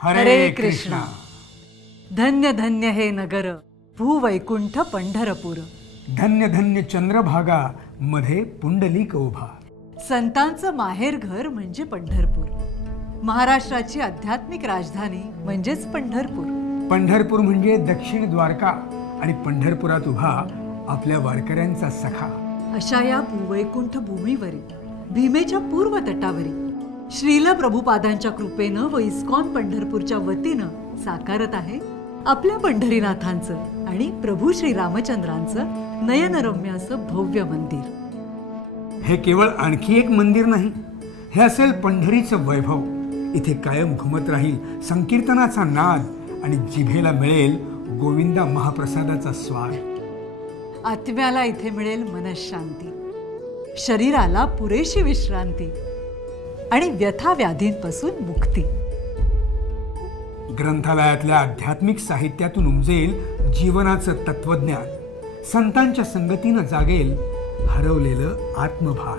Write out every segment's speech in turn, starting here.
हरे कृष्णा। धन्य धन्य हे नगर भूवैकुंठ पंढरपूर। धन्य धन्य चंद्रभागा मध्ये पुंडलिक उभा। संतांचं माहेरघर म्हणजे पंढरपूर। महाराष्ट्राची आध्यात्मिक राजधानी म्हणजेच पंढरपूर। पंढरपूर म्हणजे दक्षिण द्वारका आणि पंढरपुरात उभा आपल्या वारकऱ्यांचा सखा। अशा या भूवैकुंठ भूमीवरील भीमेच्या पूर्व तटावरील श्रील प्रभुपादांच्या कृपेनं व इस्कॉन पंढरपूरच्या वतीनं साकारत आहे आपल्या पंढरीनाथांचं आणि प्रभू श्री रामचंद्रांचं नयनरम्य असं भव्य मंदिर। हे केवळ आणखी एक मंदिर नाही, हे असेल पंढरीचं वैभव। इथे कायम घुमत राहील संकीर्तनाचा नाद आणि जिभेला मिळेल गोविंदा महाप्रसादाचा स्वाद। आत्म्याला इथे मिळेल मनःशांती, शरीराला पुरेशी विश्रांती आणि व्यथा व्याधींपासून मुक्ती। ग्रंथालयातल्या आध्यात्मिक साहित्यातून उमजेल जीवनाचं तत्वज्ञान। संतांच्या संगतीनं जागेल हरवलेलं आत्मभान।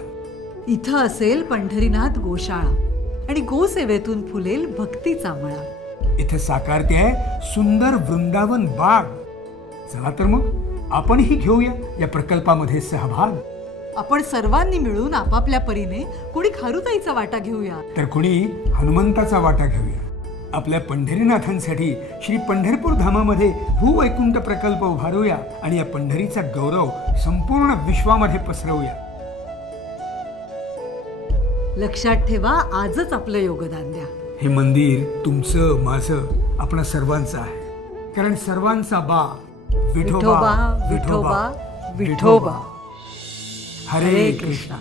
इथं असेल पंढरीनाथ गोशाळा आणि गोसेवेतून फुलेल भक्तीचा मळा। इथे साकारते आहे सुंदर वृंदावन बाग। चला तर मग आपणही घेऊया या प्रकल्पामध्ये सहभाग। आपण सर्वांनी मिळून आपापल्या परीने कुणी खारुताईचा वाटा घेऊया, तर कुणी हनुमंताचा वाटा घेऊया। आपल्या पंढरीनाथांसाठी श्री पंढरपूर धामामध्ये भूवैकुंठ प्रकल्प उभारूया आणि या पंढरीचा गौरव संपूर्ण विश्वामध्ये पसरवूया। लक्षात ठेवा, आजच आपलं योगदान द्या। हे मंदिर तुमचं माझं आपणा सर्वांचं आहे, कारण सर्वांचा बा विठोबा विठोबा विठोबा। हरे कृष्णा।